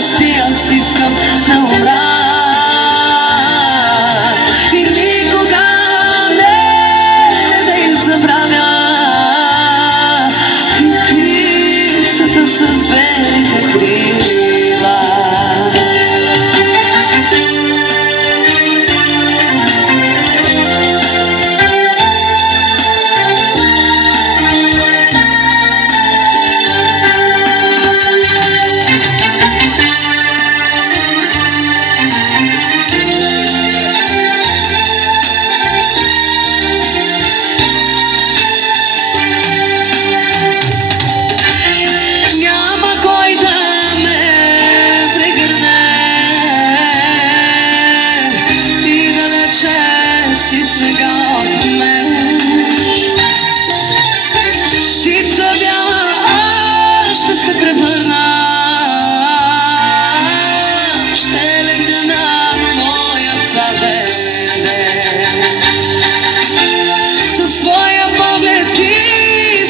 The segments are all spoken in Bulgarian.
щастие, аз искам да умра. И никога не да им забравя птицата с зверите крила. Си сега от мен птица бяла, аз ще се превърна, ще легна на твоя славен ден. Със своя поглед и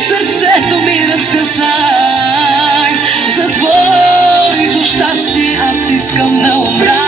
сърцето ми разкъсай, за твоето щастие аз искам да умра.